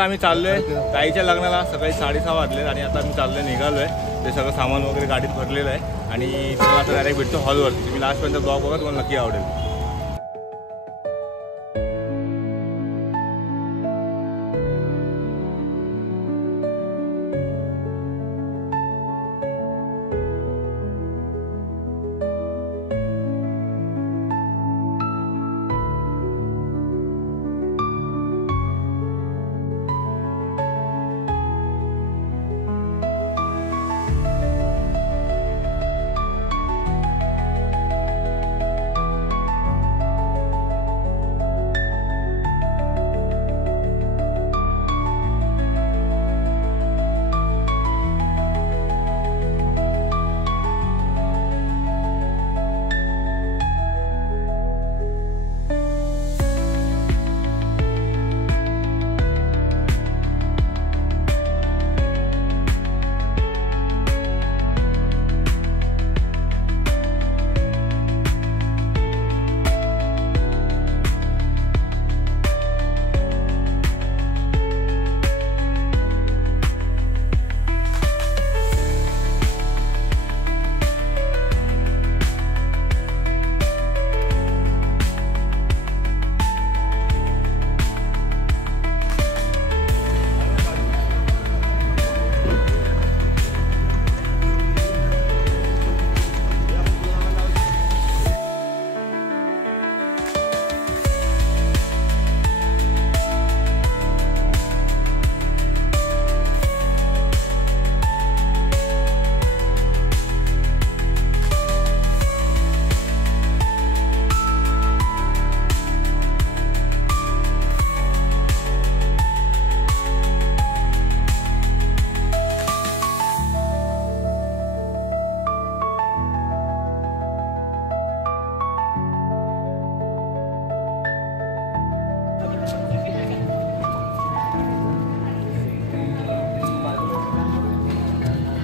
आता आम्ही चाललोय ताईच्या लग्नाला. सकाळी 6:30 वाजले आणि आता आम्ही चाललोय, निघालोय. ते सगळं सामान वगैरे गाडीत भरलेलं आहे आणि तुम्हाला आता डायरेक्ट भेटतो हॉलवरती. तुम्ही लास्टपर्यंत ब्लॉग बघा, तुम्हाला नक्की आवडेल.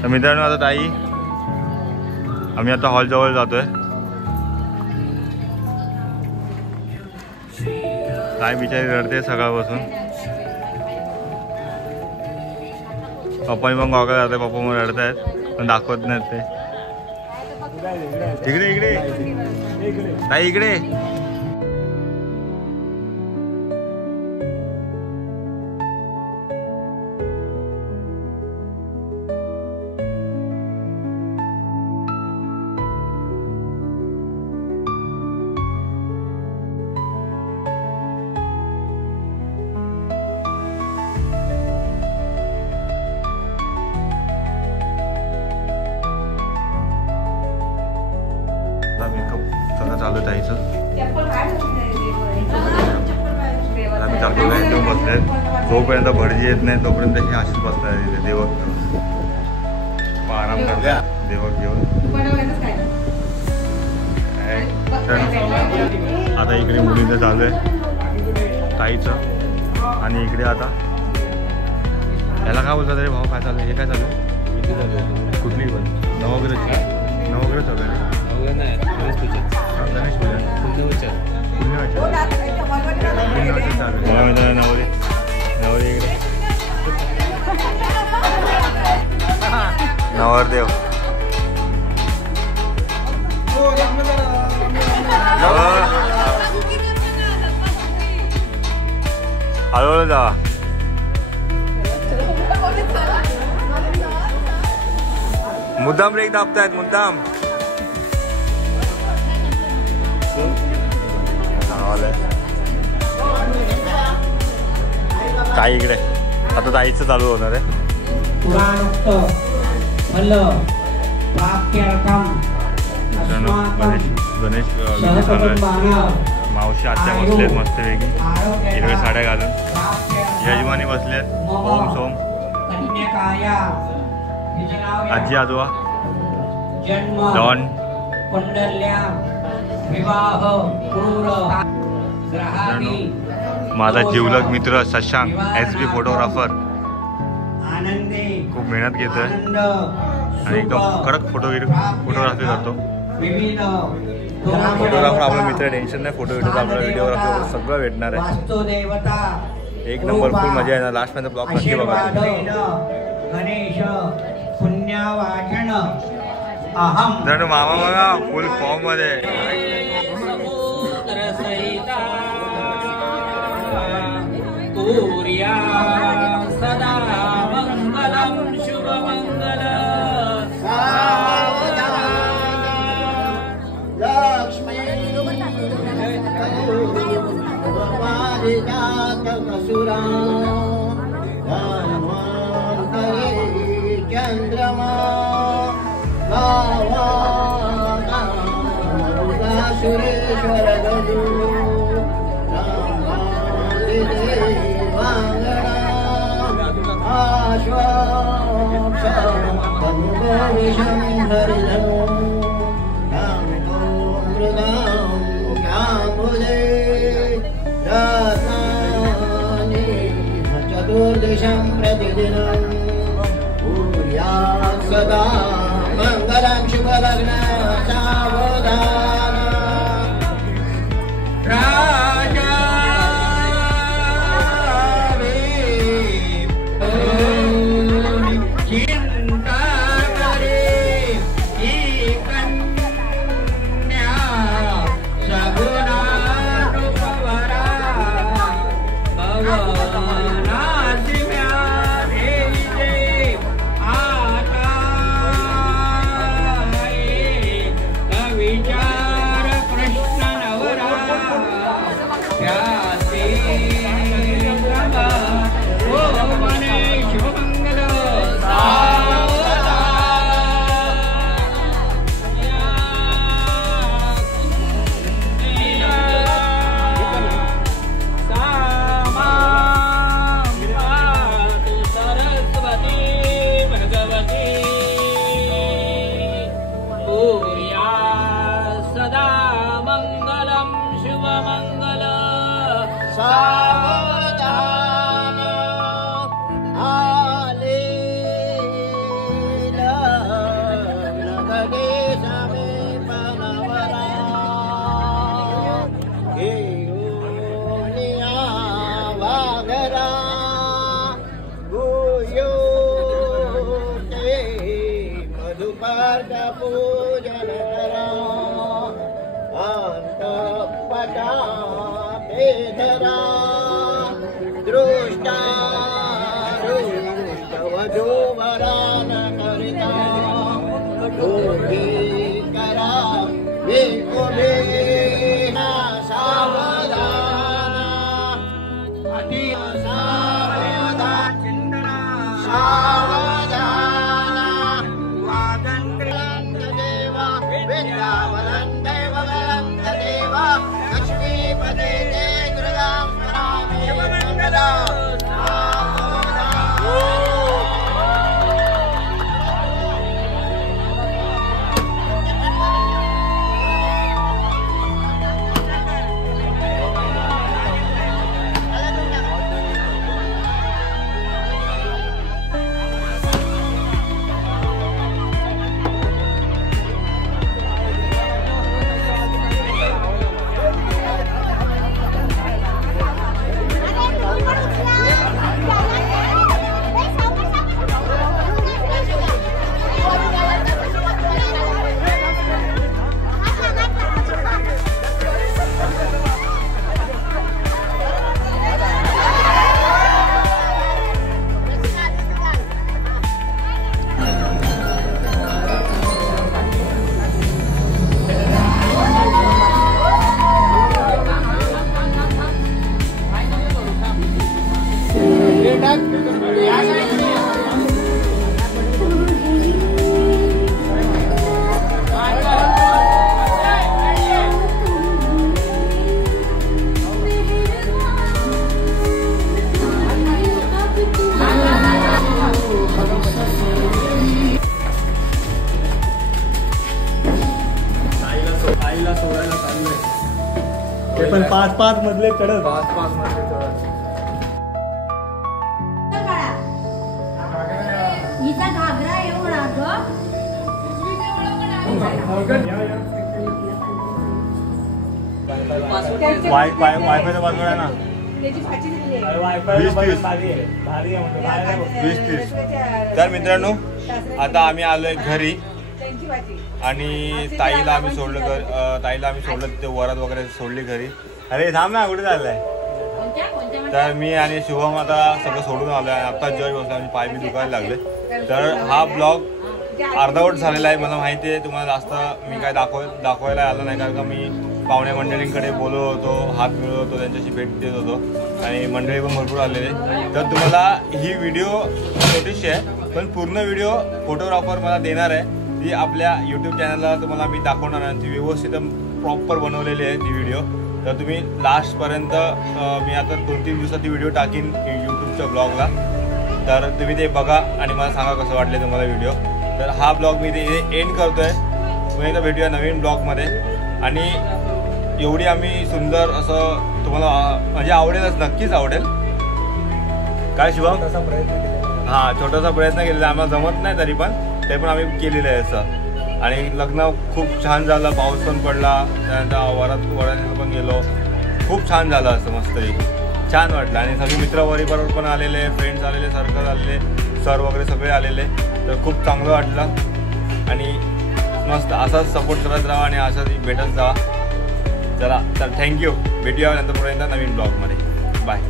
तर मित्रांनो, आता ताई आम्ही आता हॉल जवळ जातोय. ताई बिचारी रडते सकाळपासून. पप्पा मग गावाकडे जाते, पप्पा मग रडत आहेत पण दाखवत नाहीत ते. इकडे इकडे ताई, इकडे. सगळं चालू आहे ताईचं. आम्ही चालू नाही, तो बसले. जोपर्यंत भटजी येत नाही तोपर्यंत हे अशीच बसतात तिथे देवक घेऊन. आराम करतात देवक घेऊन. आता इकडे मुलींचं चालू आहे ताईचं. आणि इकडे आता याला काय बोलतात रे भाऊ, काय चालू आहे? हे काय चालू आहे? कुठली पण नवग्रह चालू आहे. गणेश पूजा नवरदेव. हळूहळू जा. मुद्दाम ब्रेक दाबतायत, मुद्दाम. ताई इकडे आता ताईचं चालू होणार आहे. गणेश मावशी आत्या बसलेत मस्तपैकी हिरव्या साड्या घालून. यजमानी बसलेत ओम सोम. आजी आजोबा डॉन. माझा जिवलग मित्र शशांक SB फोटोग्राफर खूप मेहनत घेतोय आणि एकदम कडक फोटोग्राफी करतो. फोटोग्राफर आपला मित्र, टेन्शन नाही. फोटो व्हिडिओचा आपला व्हिडिओग्राफी सगळं भेटणार आहे. एक नंबर फुल मजा येणार. लास्ट पर्यंत ब्लॉग नक्की बघा. गणेश पुण्यवाचन अहम मामा बघा फुल फॉर्म मध्ये. सदा मंगलम शुभ मंगल लक्ष्मी कसुरा चंद्रमा सुरेश्वर गजू चतुर्दशं प्रतिदिनं कुर्यात् सदा मंगलं शुभलग्न सावधान. राजा चिंता करे ही कन्या सगुणानुपवरा भवनासिम्या देवी आता विचार कृष्ण नवरा त्याचे ओ मने शुभमंगल सरस्वती भगवती सदा मंगलम शुभ मंगल सावधान. आले लग्नगडे समीपनवरा घेऊनिया वाघरा गुयो ते मधुपर्क पूजन करा अंतःपटा पेधरा दृष्टा वधूवरान करिता ढोली करा वेकुले सावधान अति सावधान चिंतना सावधान वादंत देवा विद्यावलं दैववलं देवा लक्ष्मीपदे ते गृहां करामि शुभमंगला. ते पण 5-5 मधले चढत 5-5 मधले चढत हिचा घागरा एवढा वायफायचा पासवर्ड आहे ना. त्याची भाजी दिली आहे. 20-30 तर मित्रांनो आता आम्ही आलोय घरी त्यांची भाजी. आणि ताईला आम्ही सोडलं तिथे वरात वगैरे सोडली घरी. अरे थांब ना कुठे चाललंय. तर मी आणि शुभम आता सगळं सोडून आलो आहे. आता जॉय बसला आणि पाय बी दुखायला लागले. तर हा ब्लॉग अर्धवट झालेला आहे. मला माहिती आहे तुम्हाला जास्त मी काय दाखवायला आलो नाही, कारण का मी पाहुणे मंडळींकडे बोलत होतो, हात मिळवत होतो, त्यांच्याशी भेट देत होतो आणि मंडळी पण भरपूर आलेले. तर तुम्हाला ही व्हिडिओ छोटीशी आहे पण पूर्ण व्हिडिओ फोटोग्राफर मला देणार आहे. ती आपल्या यूट्यूब चॅनलला तुम्हाला मी दाखवणार आहे. ती व्यवस्थित प्रॉपर बनवलेली आहे ती व्हिडिओ. तर तुम्ही लास्टपर्यंत मी आता 2-3 दिवसात ती व्हिडिओ टाकीन यूट्यूबच्या ब्लॉगला. तर तुम्ही ते बघा आणि मला सांगा कसं वाटले तुम्हाला व्हिडिओ. तर हा ब्लॉग मी ते एंड करतोय. पुन्हा एकदा भेटूया नवीन ब्लॉगमध्ये. आणि एवढी आम्ही सुंदर असं तुम्हाला म्हणजे आवडेलच, नक्कीच आवडेल. काय शिवम? हां छोटासा प्रयत्न केलेला, आम्हाला जमत नाही तरी पण ते पण आम्ही केलेलं आहे असं. आणि लग्न खूप छान झालं, पाऊस पण पडला, त्यानंतर वरातीला पण गेलो, खूप छान झालं असं मस्तरी छान वाटलं. आणि सगळे मित्रपरिवार पण आलेले, फ्रेंड्स आलेले, सर्कल आलेले, सर वगैरे सगळे आलेले. तर खूप चांगलं वाटलं आणि मस्त असाच सपोर्ट करत राहा आणि असंच भेटत जा. चला तर थँक्यू. भेटूया नंतरपर्यंत नवीन ब्लॉगमध्ये. बाय.